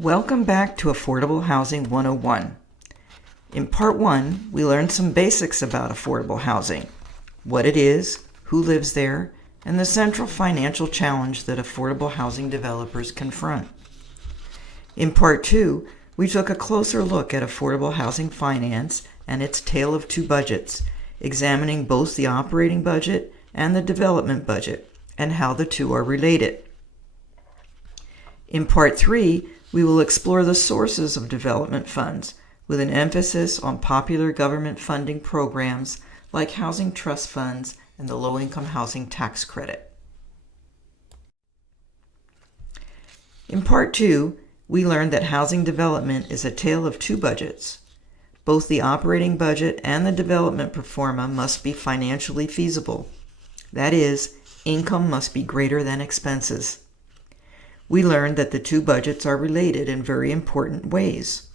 Welcome back to Affordable Housing 101. In Part 1, we learned some basics about affordable housing, what it is, who lives there, and the central financial challenge that affordable housing developers confront. In Part 2, we took a closer look at affordable housing finance and its tale of two budgets, examining both the operating budget and the development budget, and how the two are related. In Part 3, we will explore the sources of development funds, with an emphasis on popular government funding programs like housing trust funds and the low-income housing tax credit. In Part 2, we learned that housing development is a tale of two budgets. Both the operating budget and the development pro forma must be financially feasible. That is, income must be greater than expenses. We learned that the two budgets are related in very important ways.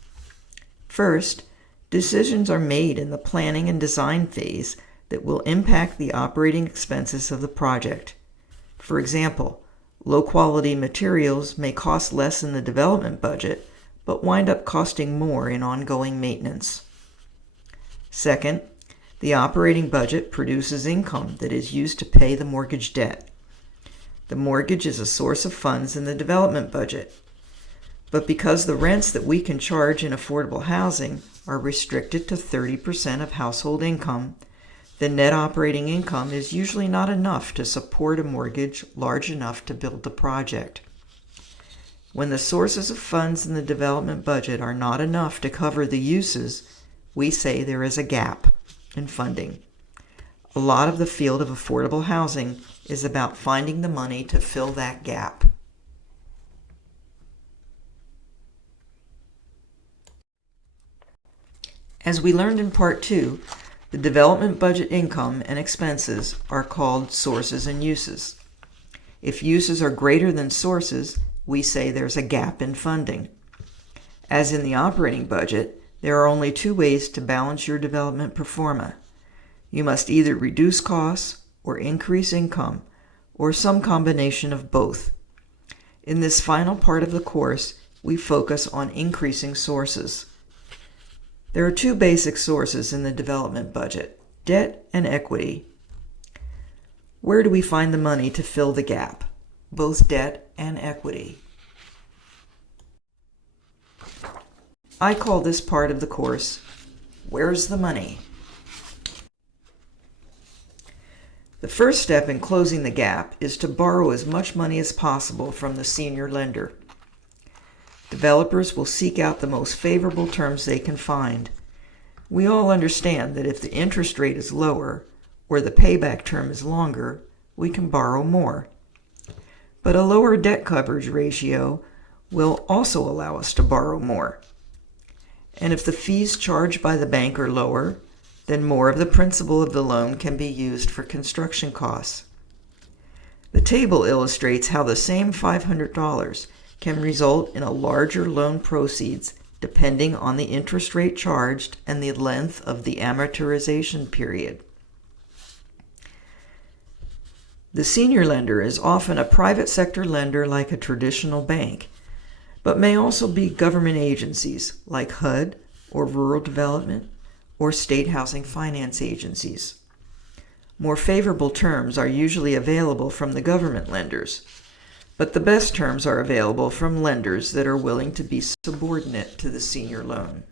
First, decisions are made in the planning and design phase that will impact the operating expenses of the project. For example, low-quality materials may cost less in the development budget, but wind up costing more in ongoing maintenance. Second, the operating budget produces income that is used to pay the mortgage debt. The mortgage is a source of funds in the development budget. But because the rents that we can charge in affordable housing are restricted to 30% of household income, the net operating income is usually not enough to support a mortgage large enough to build the project. When the sources of funds in the development budget are not enough to cover the uses, we say there is a gap in funding. A lot of the field of affordable housing is about finding the money to fill that gap. As we learned in Part 2, the development budget income and expenses are called sources and uses. If uses are greater than sources, we say there's a gap in funding. As in the operating budget, there are only two ways to balance your development pro forma. You must either reduce costs or increase income, or some combination of both. In this final part of the course, we focus on increasing sources. There are two basic sources in the development budget: debt and equity. Where do we find the money to fill the gap? Both debt and equity. I call this part of the course, Where's the Money? The first step in closing the gap is to borrow as much money as possible from the senior lender. Developers will seek out the most favorable terms they can find. We all understand that if the interest rate is lower or the payback term is longer, we can borrow more. But a lower debt coverage ratio will also allow us to borrow more. And if the fees charged by the bank are lower, then more of the principal of the loan can be used for construction costs. The table illustrates how the same $500 can result in a larger loan proceeds depending on the interest rate charged and the length of the amortization period. The senior lender is often a private sector lender like a traditional bank, but may also be government agencies like HUD or Rural Development or state housing finance agencies. More favorable terms are usually available from the government lenders, but the best terms are available from lenders that are willing to be subordinate to the senior loan.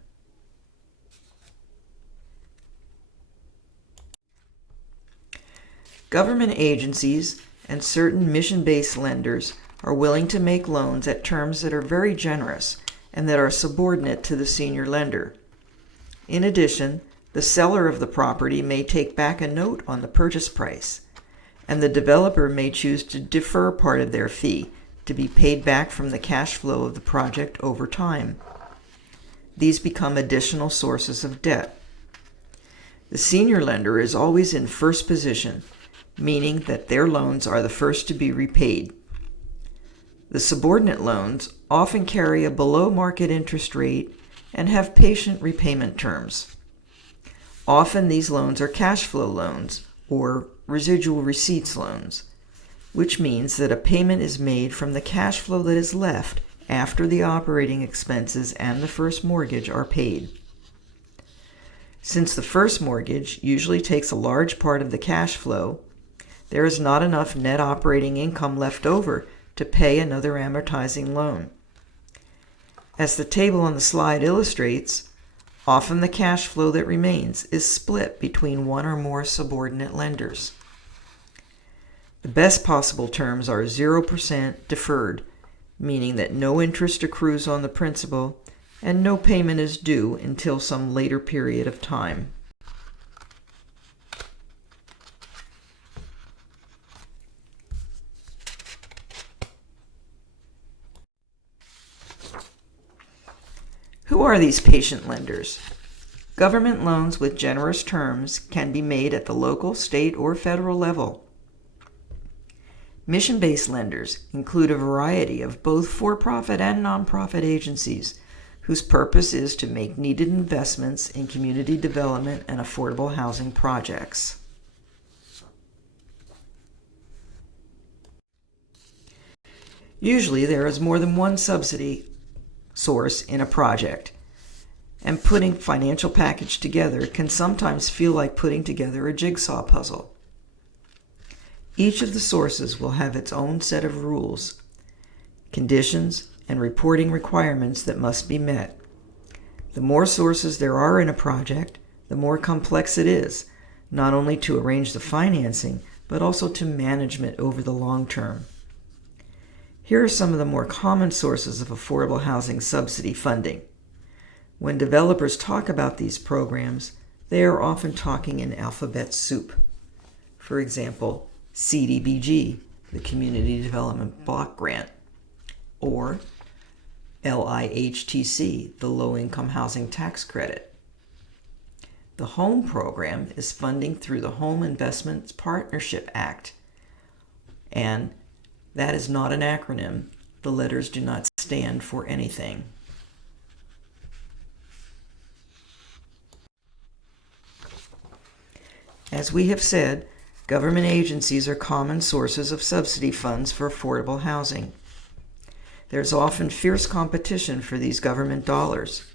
Government agencies and certain mission-based lenders are willing to make loans at terms that are very generous and that are subordinate to the senior lender. In addition, the seller of the property may take back a note on the purchase price, and the developer may choose to defer part of their fee to be paid back from the cash flow of the project over time. These become additional sources of debt. The senior lender is always in first position, meaning that their loans are the first to be repaid. The subordinate loans often carry a below-market interest rate and have patient repayment terms. Often these loans are cash flow loans or residual receipts loans, which means that a payment is made from the cash flow that is left after the operating expenses and the first mortgage are paid. Since the first mortgage usually takes a large part of the cash flow, there is not enough net operating income left over to pay another amortizing loan. As the table on the slide illustrates, often the cash flow that remains is split between one or more subordinate lenders. The best possible terms are 0% deferred, meaning that no interest accrues on the principal and no payment is due until some later period of time. Who are these patient lenders? Government loans with generous terms can be made at the local, state, or federal level. Mission-based lenders include a variety of both for-profit and nonprofit agencies whose purpose is to make needed investments in community development and affordable housing projects. Usually there is more than one subsidy source in a project, and putting financial package together can sometimes feel like putting together a jigsaw puzzle. Each of the sources will have its own set of rules, conditions, and reporting requirements that must be met. The more sources there are in a project, the more complex it is, not only to arrange the financing, but also to management over the long term. Here are some of the more common sources of affordable housing subsidy funding. When developers talk about these programs, they are often talking in alphabet soup. For example, CDBG, the Community Development Block Grant, or LIHTC, the Low Income Housing Tax Credit. The HOME program is funding through the Home Investments Partnership Act, and that is not an acronym. The letters do not stand for anything. As we have said, government agencies are common sources of subsidy funds for affordable housing. There's often fierce competition for these government dollars.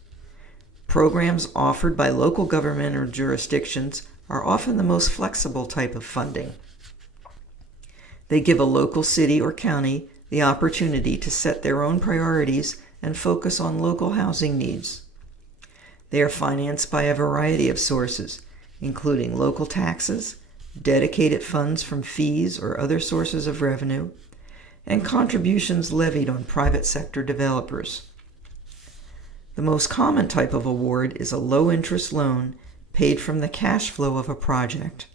Programs offered by local government or jurisdictions are often the most flexible type of funding. They give a local city or county the opportunity to set their own priorities and focus on local housing needs. They are financed by a variety of sources, including local taxes, dedicated funds from fees or other sources of revenue, and contributions levied on private sector developers. The most common type of award is a low-interest loan paid from the cash flow of a project.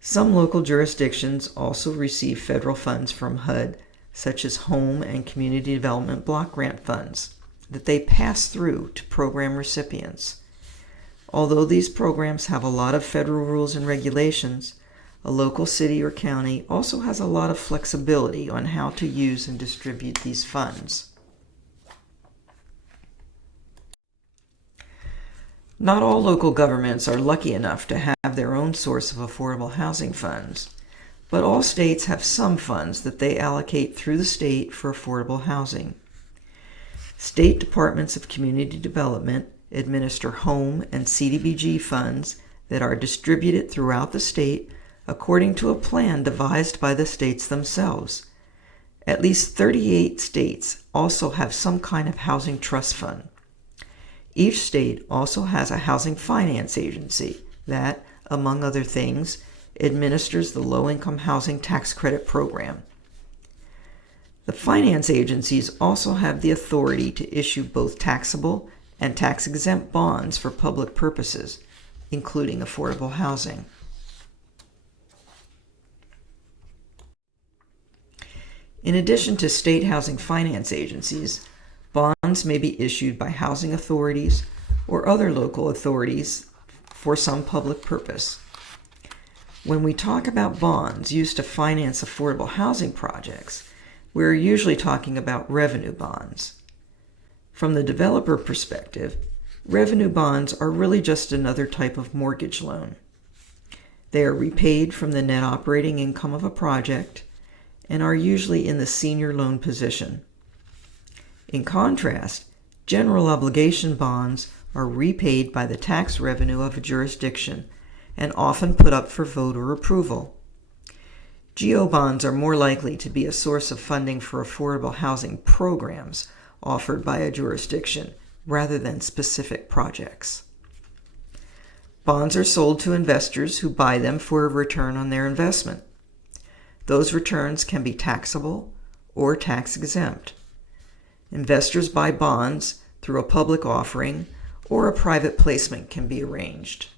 Some local jurisdictions also receive federal funds from HUD, such as Home and Community Development Block Grant funds, that they pass through to program recipients. Although these programs have a lot of federal rules and regulations, a local city or county also has a lot of flexibility on how to use and distribute these funds. Not all local governments are lucky enough to have their own source of affordable housing funds, but all states have some funds that they allocate through the state for affordable housing. State departments of community development administer home and CDBG funds that are distributed throughout the state according to a plan devised by the states themselves. At least 38 states also have some kind of housing trust fund. Each state also has a housing finance agency that, among other things, administers the low-income housing tax credit program. The finance agencies also have the authority to issue both taxable and tax-exempt bonds for public purposes, including affordable housing. In addition to state housing finance agencies, bonds may be issued by housing authorities or other local authorities for some public purpose. When we talk about bonds used to finance affordable housing projects, we're usually talking about revenue bonds. From the developer perspective, revenue bonds are really just another type of mortgage loan. They are repaid from the net operating income of a project and are usually in the senior loan position. In contrast, general obligation bonds are repaid by the tax revenue of a jurisdiction and often put up for vote or approval. GO bonds are more likely to be a source of funding for affordable housing programs offered by a jurisdiction rather than specific projects. Bonds are sold to investors who buy them for a return on their investment. Those returns can be taxable or tax-exempt. Investors buy bonds through a public offering or a private placement can be arranged.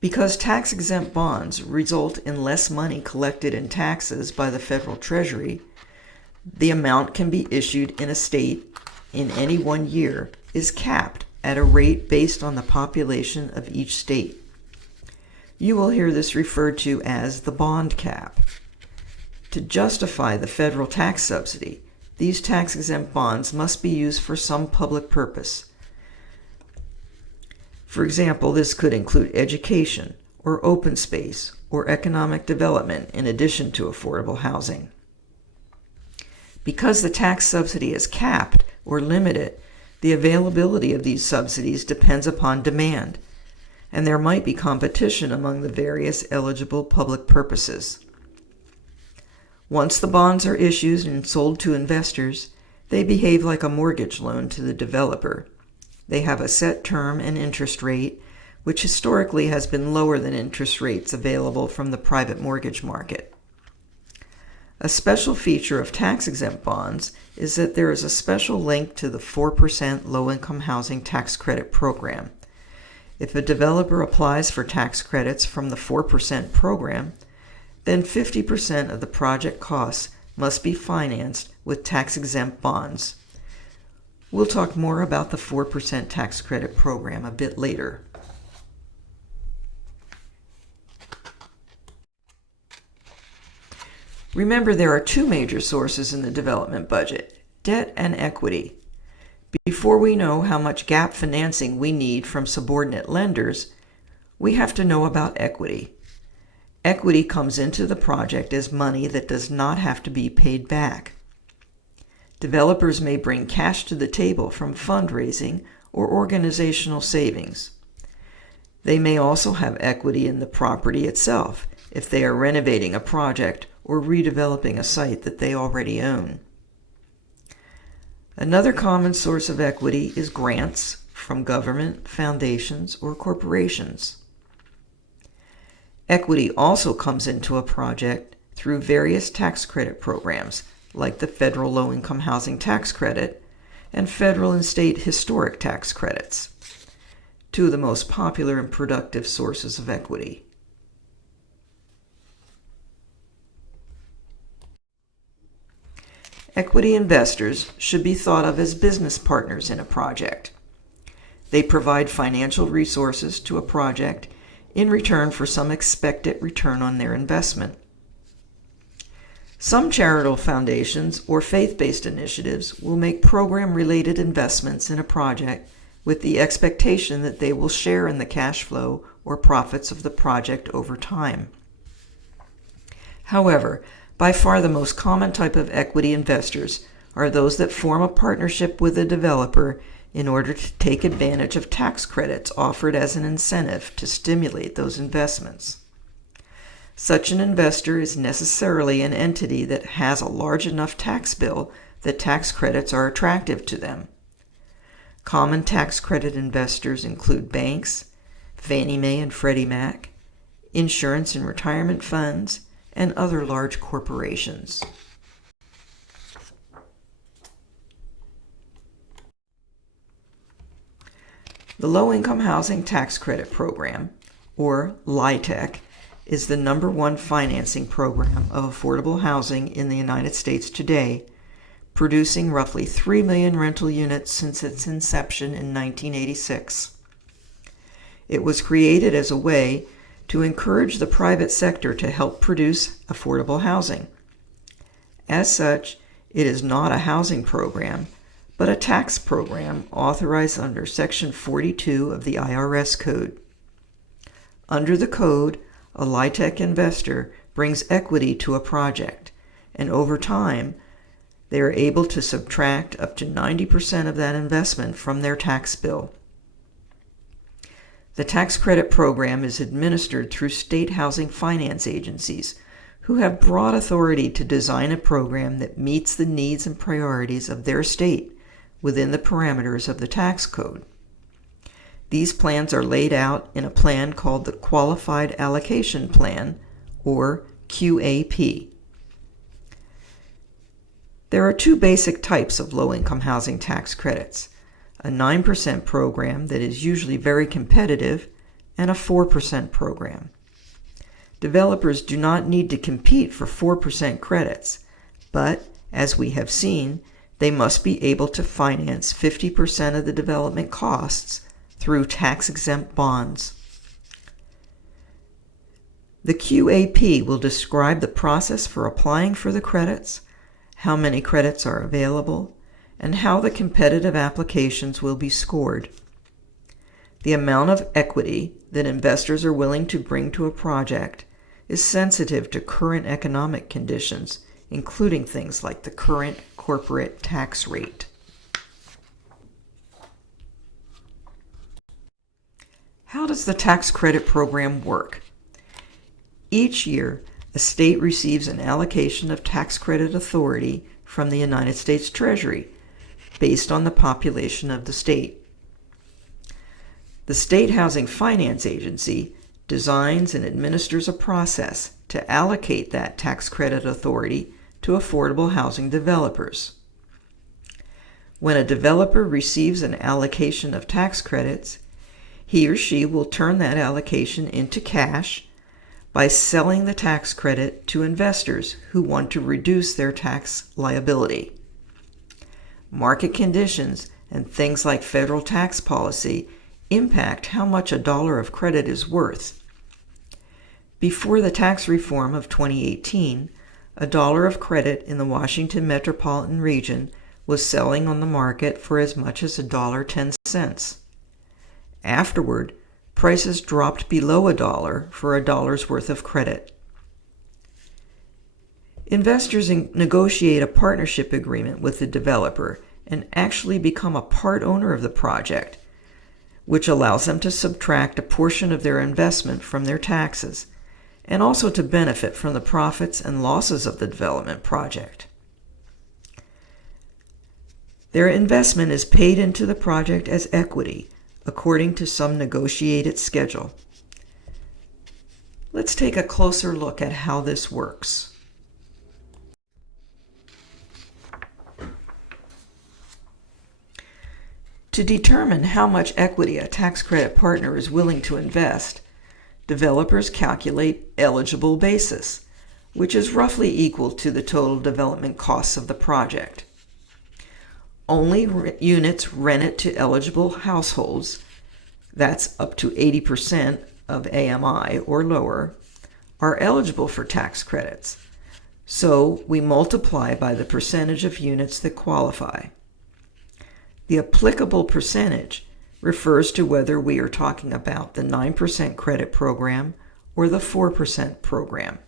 Because tax-exempt bonds result in less money collected in taxes by the federal treasury, the amount can be issued in a state in any one year is capped at a rate based on the population of each state. You will hear this referred to as the bond cap. To justify the federal tax subsidy, these tax-exempt bonds must be used for some public purpose. For example, this could include education or open space or economic development in addition to affordable housing. Because the tax subsidy is capped or limited, the availability of these subsidies depends upon demand, and there might be competition among the various eligible public purposes. Once the bonds are issued and sold to investors, they behave like a mortgage loan to the developer. They have a set term and interest rate, which historically has been lower than interest rates available from the private mortgage market. A special feature of tax-exempt bonds is that there is a special link to the 4% low-income housing tax credit program. If a developer applies for tax credits from the 4% program, then 50% of the project costs must be financed with tax-exempt bonds. We'll talk more about the 4% tax credit program a bit later. Remember, there are two major sources in the development budget: debt and equity. Before we know how much gap financing we need from subordinate lenders, we have to know about equity. Equity comes into the project as money that does not have to be paid back. Developers may bring cash to the table from fundraising or organizational savings. They may also have equity in the property itself if they are renovating a project or redeveloping a site that they already own. Another common source of equity is grants from government, foundations, or corporations. Equity also comes into a project through various tax credit programs, like the Federal Low-Income Housing Tax Credit and federal and state historic tax credits, two of the most popular and productive sources of equity. Equity investors should be thought of as business partners in a project. They provide financial resources to a project in return for some expected return on their investment. Some charitable foundations or faith-based initiatives will make program-related investments in a project with the expectation that they will share in the cash flow or profits of the project over time. However, by far the most common type of equity investors are those that form a partnership with a developer in order to take advantage of tax credits offered as an incentive to stimulate those investments. Such an investor is necessarily an entity that has a large enough tax bill that tax credits are attractive to them. Common tax credit investors include banks, Fannie Mae and Freddie Mac, insurance and retirement funds, and other large corporations. The Low-Income Housing Tax Credit Program, or LIHTC, is the #1 financing program of affordable housing in the United States today, producing roughly 3 million rental units since its inception in 1986. It was created as a way to encourage the private sector to help produce affordable housing. As such, it is not a housing program, but a tax program authorized under Section 42 of the IRS Code. Under the code, a LIHTC investor brings equity to a project, and over time, they are able to subtract up to 90% of that investment from their tax bill. The tax credit program is administered through state housing finance agencies, who have broad authority to design a program that meets the needs and priorities of their state within the parameters of the tax code. These plans are laid out in a plan called the Qualified Allocation Plan, or QAP. There are two basic types of low-income housing tax credits: a 9% program that is usually very competitive, and a 4% program. Developers do not need to compete for 4% credits, but, as we have seen, they must be able to finance 50% of the development costs through tax-exempt bonds. The QAP will describe the process for applying for the credits, how many credits are available, and how the competitive applications will be scored. The amount of equity that investors are willing to bring to a project is sensitive to current economic conditions, including things like the current corporate tax rate. How does the tax credit program work? Each year, a state receives an allocation of tax credit authority from the United States Treasury based on the population of the state. The State Housing Finance Agency designs and administers a process to allocate that tax credit authority to affordable housing developers. When a developer receives an allocation of tax credits, he or she will turn that allocation into cash by selling the tax credit to investors who want to reduce their tax liability. Market conditions and things like federal tax policy impact how much a dollar of credit is worth. Before the tax reform of 2018, a dollar of credit in the Washington metropolitan region was selling on the market for as much as $1.10. Afterward, prices dropped below $1 for a dollar's worth of credit. Investors negotiate a partnership agreement with the developer and actually become a part owner of the project, which allows them to subtract a portion of their investment from their taxes, and also to benefit from the profits and losses of the development project. Their investment is paid into the project as equity, according to some negotiated schedule. Let's take a closer look at how this works. To determine how much equity a tax credit partner is willing to invest, developers calculate eligible basis, which is roughly equal to the total development costs of the project. Only units rented to eligible households, that's up to 80% of AMI or lower, are eligible for tax credits. So we multiply by the percentage of units that qualify. The applicable percentage refers to whether we are talking about the 9% credit program or the 4% program.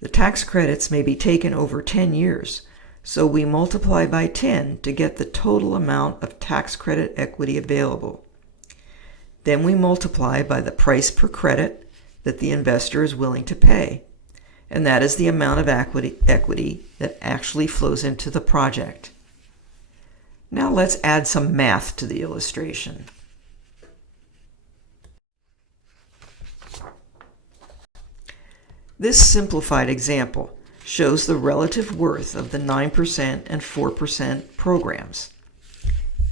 The tax credits may be taken over 10 years, so we multiply by 10 to get the total amount of tax credit equity available. Then we multiply by the price per credit that the investor is willing to pay, and that is the amount of equity that actually flows into the project. Now let's add some math to the illustration. This simplified example shows the relative worth of the 9% and 4% programs.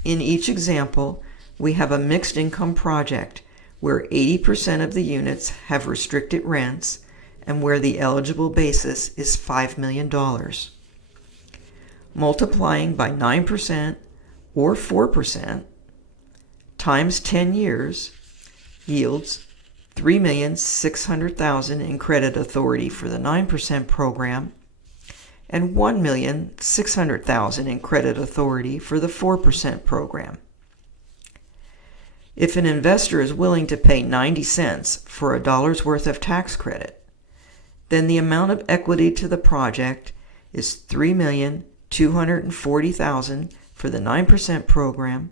In each example, we have a mixed income project where 80% of the units have restricted rents and where the eligible basis is $5 million. Multiplying by 9% or 4% times 10 years yields $3,600,000 in credit authority for the 9% program and $1,600,000 in credit authority for the 4% program. If an investor is willing to pay 90 cents for a dollar's worth of tax credit, then the amount of equity to the project is $3,240,000 for the 9% program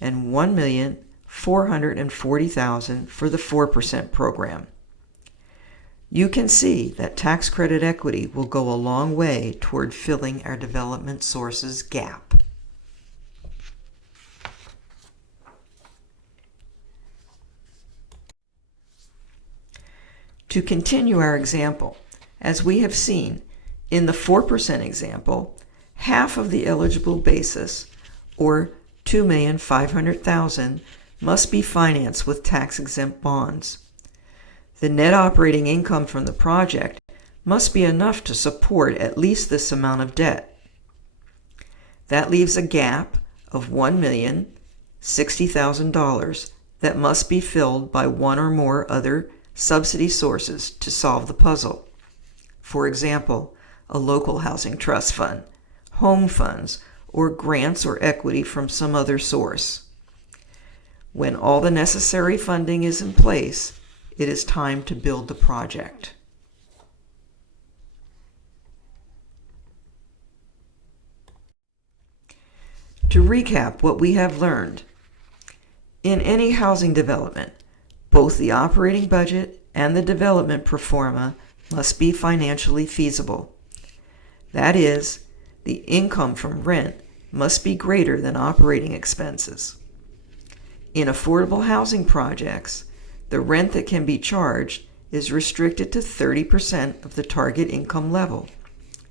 and $1,440,000 for the 4% program. You can see that tax credit equity will go a long way toward filling our development sources gap. To continue our example, as we have seen, in the 4% example, half of the eligible basis, or $2,500,000, must be financed with tax-exempt bonds. The net operating income from the project must be enough to support at least this amount of debt. That leaves a gap of $1,060,000 that must be filled by one or more other subsidy sources to solve the puzzle. For example, a local housing trust fund, home funds, or grants or equity from some other source. When all the necessary funding is in place, it is time to build the project. To recap what we have learned, in any housing development, both the operating budget and the development pro forma must be financially feasible. That is, the income from rent must be greater than operating expenses. In affordable housing projects, the rent that can be charged is restricted to 30% of the target income level.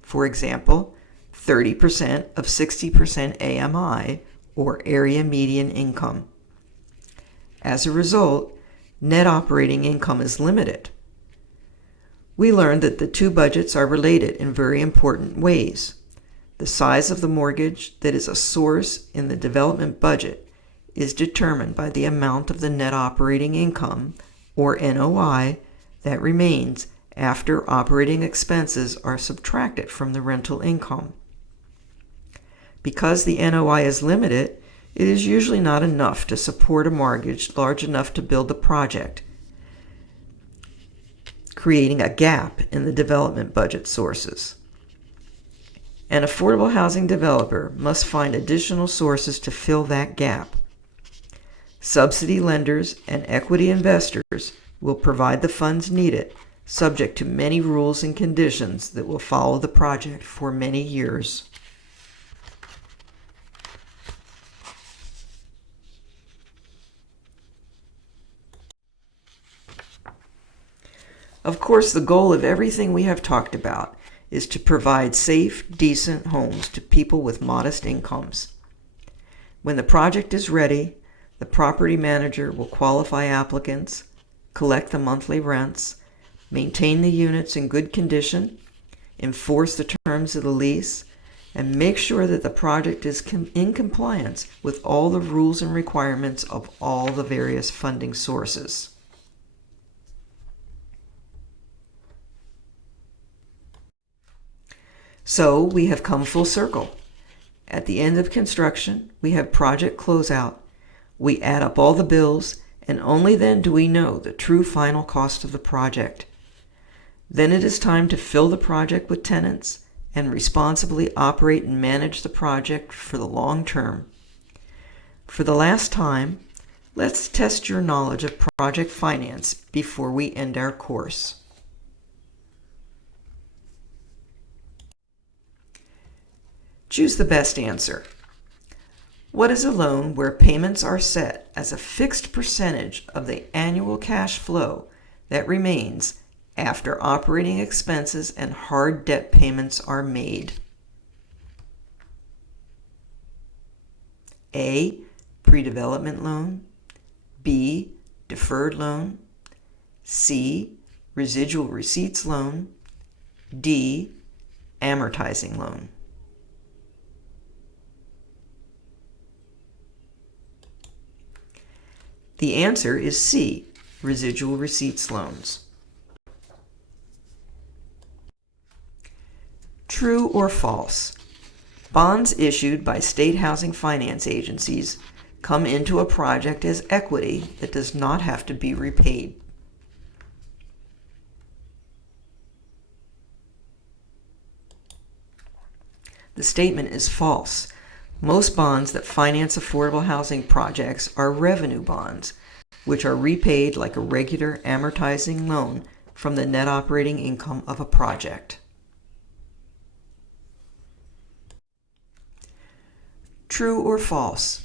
For example, 30% of 60% AMI, or area median income. As a result, net operating income is limited. We learned that the two budgets are related in very important ways. The size of the mortgage that is a source in the development budget is determined by the amount of the net operating income, or NOI, that remains after operating expenses are subtracted from the rental income. Because the NOI is limited, it is usually not enough to support a mortgage large enough to build the project, creating a gap in the development budget sources. An affordable housing developer must find additional sources to fill that gap. Subsidy lenders and equity investors will provide the funds needed, subject to many rules and conditions that will follow the project for many years. Of course, the goal of everything we have talked about is to provide safe, decent homes to people with modest incomes. When the project is ready, the property manager will qualify applicants, collect the monthly rents, maintain the units in good condition, enforce the terms of the lease, and make sure that the project is in compliance with all the rules and requirements of all the various funding sources. So we have come full circle. At the end of construction, we have project closeout. We add up all the bills, and only then do we know the true final cost of the project. Then it is time to fill the project with tenants and responsibly operate and manage the project for the long term. For the last time, let's test your knowledge of project finance before we end our course. Choose the best answer. What is a loan where payments are set as a fixed percentage of the annual cash flow that remains after operating expenses and hard debt payments are made? A. Pre-development loan. B. Deferred loan. C. Residual receipts loan. D. Amortizing loan. The answer is C, residual receipts loans. True or false? Bonds issued by state housing finance agencies come into a project as equity that does not have to be repaid. The statement is false. Most bonds that finance affordable housing projects are revenue bonds, which are repaid like a regular amortizing loan from the net operating income of a project. True or false?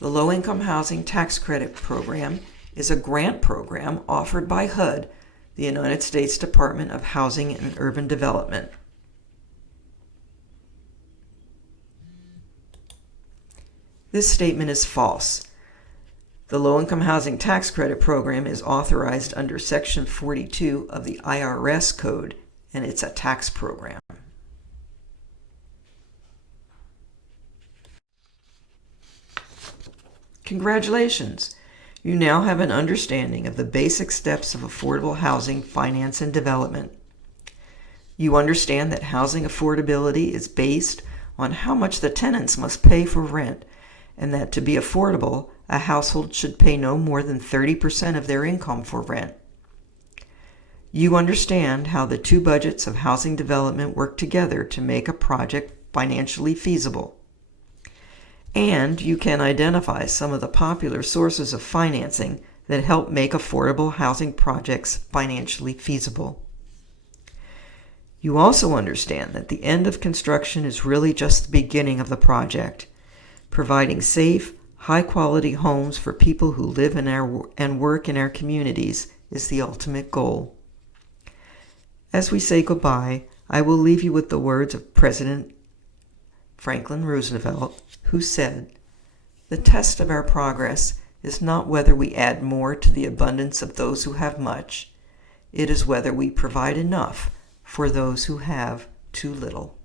The Low-Income Housing Tax Credit Program is a grant program offered by HUD, the United States Department of Housing and Urban Development. This statement is false. The Low-Income Housing Tax Credit Program is authorized under Section 42 of the IRS Code, and it's a tax program. Congratulations! You now have an understanding of the basic steps of affordable housing finance and development. You understand that housing affordability is based on how much the tenants must pay for rent, and that to be affordable, a household should pay no more than 30% of their income for rent. You understand how the two budgets of housing development work together to make a project financially feasible. And you can identify some of the popular sources of financing that help make affordable housing projects financially feasible. You also understand that the end of construction is really just the beginning of the project. Providing safe, high-quality homes for people who live and work in our communities is the ultimate goal. As we say goodbye, I will leave you with the words of President Franklin Roosevelt, who said, "The test of our progress is not whether we add more to the abundance of those who have much. It is whether we provide enough for those who have too little."